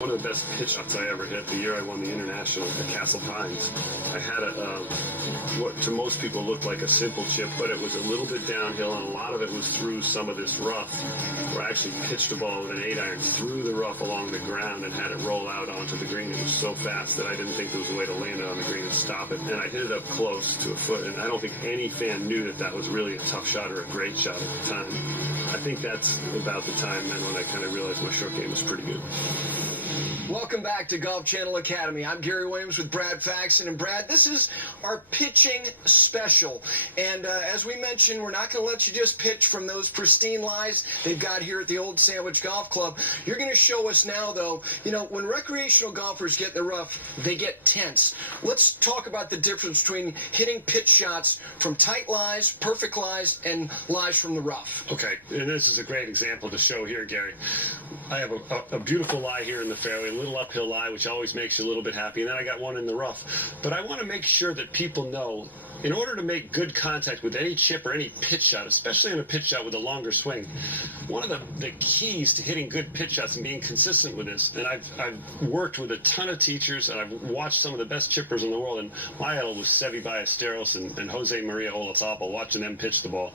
One of the best pitch shots I ever hit the year I won the International at Castle Pines. I had what to most people looked like a simple chip, but it was a little bit downhill, and a lot of it was through some of this rough, where I actually pitched a ball with an 8-iron through the rough along the ground and had it roll out onto the green. It was so fast that I didn't think there was a way to land it on the green and stop it, and I hit it up close to a foot, and I don't think any fan knew that that was really a tough shot or a great shot at the time. I think that's about the time then when I kind of realized my short game was pretty good. Welcome back to Golf Channel Academy. I'm Gary Williams with Brad Faxon. And Brad, this is our pitching special. And as we mentioned, we're not going to let you just pitch from those pristine lies they've got here at the Old Sandwich Golf Club. You're going to show us now, though, you know, when recreational golfers get in the rough, they get tense. Let's talk about the difference between hitting pitch shots from tight lies, perfect lies, and lies from the rough. Okay, and this is a great example to show here, Gary. I have a beautiful lie here in the fairway, a little uphill lie, which always makes you a little bit happy, and then I got one in the rough. But I want to make sure that people know, in order to make good contact with any chip or any pitch shot, especially in a pitch shot with a longer swing, one of the keys to hitting good pitch shots and being consistent with this, and I've worked with a ton of teachers, and I've watched some of the best chippers in the world, and my idol was Seve Ballesteros and Jose Maria Olazabal, watching them pitch the ball.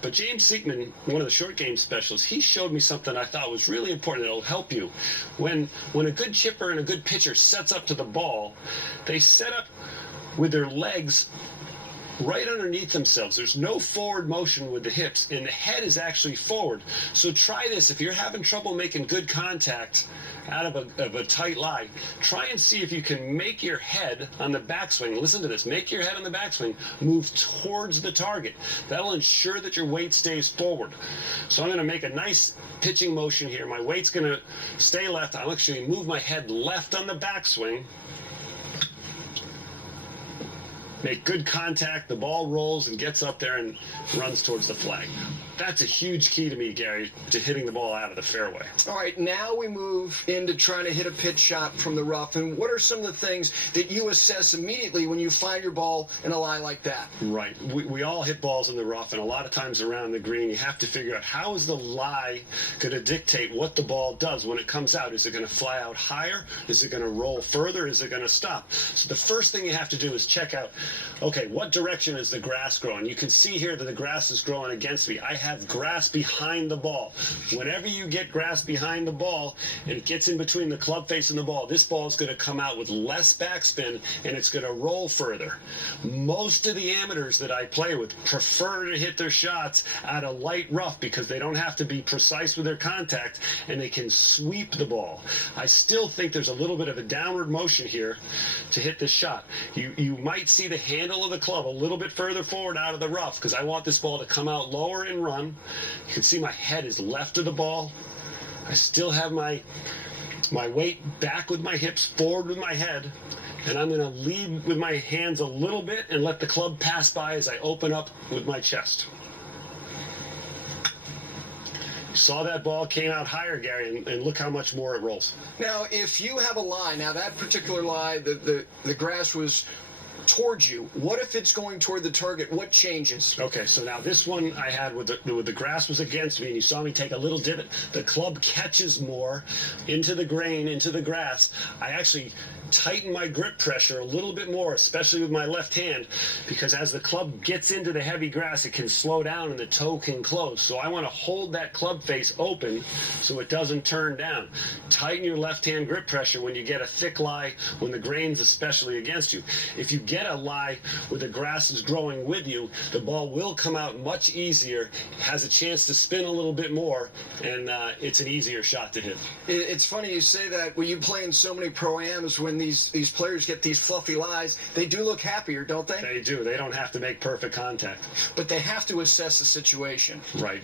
But James Siekman, one of the short game specialists, he showed me something I thought was really important that'll help you. When a good chipper and a good pitcher sets up to the ball, they set up with their legs right underneath themselves. There's no forward motion with the hips, and the head is actually forward. So try this. If you're having trouble making good contact out of a tight lie, try and see if you can make your head on the backswing. Listen to this. Make your head on the backswing move towards the target. That'll ensure that your weight stays forward. So I'm going to make a nice pitching motion here. My weight's going to stay left. I'll actually move my head left on the backswing. Make good contact, the ball rolls and gets up there and runs towards the flag. That's a huge key to me, Gary, to hitting the ball out of the fairway. All right, now we move into trying to hit a pitch shot from the rough. And what are some of the things that you assess immediately when you find your ball in a lie like that? Right. We all hit balls in the rough, and a lot of times around the green, you have to figure out how is the lie going to dictate what the ball does when it comes out. Is it going to fly out higher? Is it going to roll further? Is it going to stop? So the first thing you have to do is check out, okay, what direction is the grass growing? You can see here that the grass is growing against me. I have grass behind the ball. Whenever you get grass behind the ball and it gets in between the club face and the ball, this ball is going to come out with less backspin and it's going to roll further. Most of the amateurs that I play with prefer to hit their shots out of light rough because they don't have to be precise with their contact and they can sweep the ball. I still think there's a little bit of a downward motion here to hit this shot. You might see the handle of the club a little bit further forward out of the rough because I want this ball to come out lower and run. You can see my head is left of the ball. I still have my weight back with my hips, forward with my head, and I'm going to lead with my hands a little bit and let the club pass by as I open up with my chest. You saw that ball came out higher, Gary, and look how much more it rolls. Now, if you have a lie, now that particular lie, the grass was towards you. What if it's going toward the target? What changes? Okay, so now this one I had with the grass was against me, and you saw me take a little divot. The club catches more into the grain, into the grass. I actually tighten my grip pressure a little bit more, especially with my left hand, because as the club gets into the heavy grass, it can slow down and the toe can close. So I want to hold that club face open so it doesn't turn down. Tighten your left hand grip pressure when you get a thick lie, when the grain's especially against you. If you get a lie where the grass is growing with you, the ball will come out much easier, has a chance to spin a little bit more, and it's an easier shot to hit. It's funny you say that. When you play in so many pro-ams, when these players get these fluffy lies, they do look happier, don't they? They do. They don't have to make perfect contact. But they have to assess the situation. Right.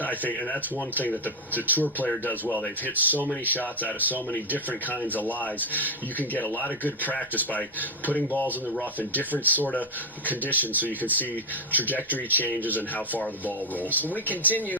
I think, and that's one thing that the tour player does well. They've hit so many shots out of so many different kinds of lies. You can get a lot of good practice by putting balls in the rough in different sort of conditions so you can see trajectory changes and how far the ball rolls. When we continue